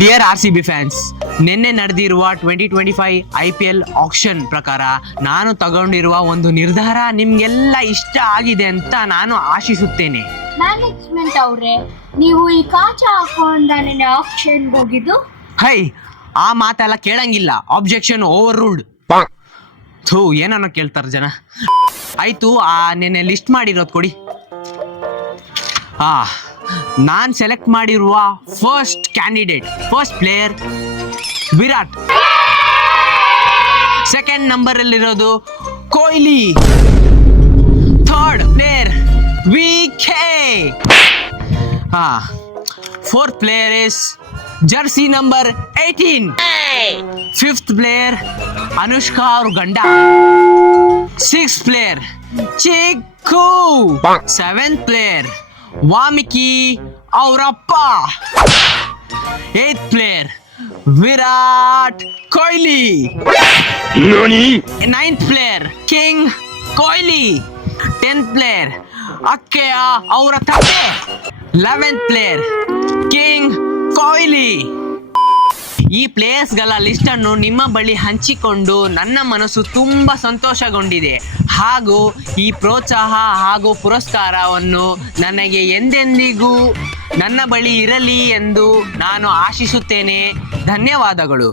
Dear RCB fans, ನಿನ್ನೆ ನಡೆದಿರುವ 2025 IPL action ಪ್ರಕಾರ ನಾನು ತಗೊಂಡಿರುವ ಒಂದು ನಿರ್ಧಾರ ನಿಮ್ಗೆಲ್ಲ ಇಷ್ಟ ಆಗಿದೆ ಅಂತ ನಾನು ಆಶಿಸುತ್ತೇನೆ. ಮ್ಯಾನೇಜ್ಮೆಂಟ್ ಅವರೇ, ನೀವು ಈ ಕಾಚ ಹಾಕೊಂಡ ನೆನೆ ಆಕ್ಷನ್ ಹೋಗಿದ್ದು? ಆ ಮಾತೆಲ್ಲ ಕೇಳಂಗಿಲ್ಲ. Objection over ruled. ಏನನ್ನ ಕೇಳ್ತಾರ ಜನ. ಆಯ್ತು, ನೆನ್ನೆ ಲಿಸ್ಟ್ ಮಾಡಿರೋದು ಕೊಡಿ. ನಾನ್ ಸೆಲೆಕ್ಟ್ ಮಾಡಿರುವ first player Virat. Second number ಅಲ್ಲಿರೋದು Kohli. Third player VK. Fourth player is jersey number 18. Fifth player Anushka ಅವ್ರ ಗಂಡ. Six player Chikku. Seventh player Vamika ಅವರಪ್ಪ. Eighth player Virat Kohli. Ninth player king Kohli. 10th player ಅಕ್ಕೆಯ ಅವರ ತಂದೆ. 11th player king Kohli. ಈ ಪ್ಲೇಯರ್ಸ್ಗಳ ಲಿಸ್ಟ್ ಅನ್ನು ನಿಮ್ಮ ಬಳಿ ಹಂಚಿಕೊಂಡು ನನ್ನ ಮನಸ್ಸು ತುಂಬ ಸಂತೋಷಗೊಂಡಿದೆ. ಹಾಗೂ ಈ ಪ್ರೋತ್ಸಾಹ ಹಾಗೂ ಪುರಸ್ಕಾರವನ್ನು ನನಗೆ ಎಂದೆಂದಿಗೂ ನನ್ನ ಬಳಿ ಇರಲಿ ಎಂದು ನಾನು ಆಶಿಸುತ್ತೇನೆ. ಧನ್ಯವಾದಗಳು.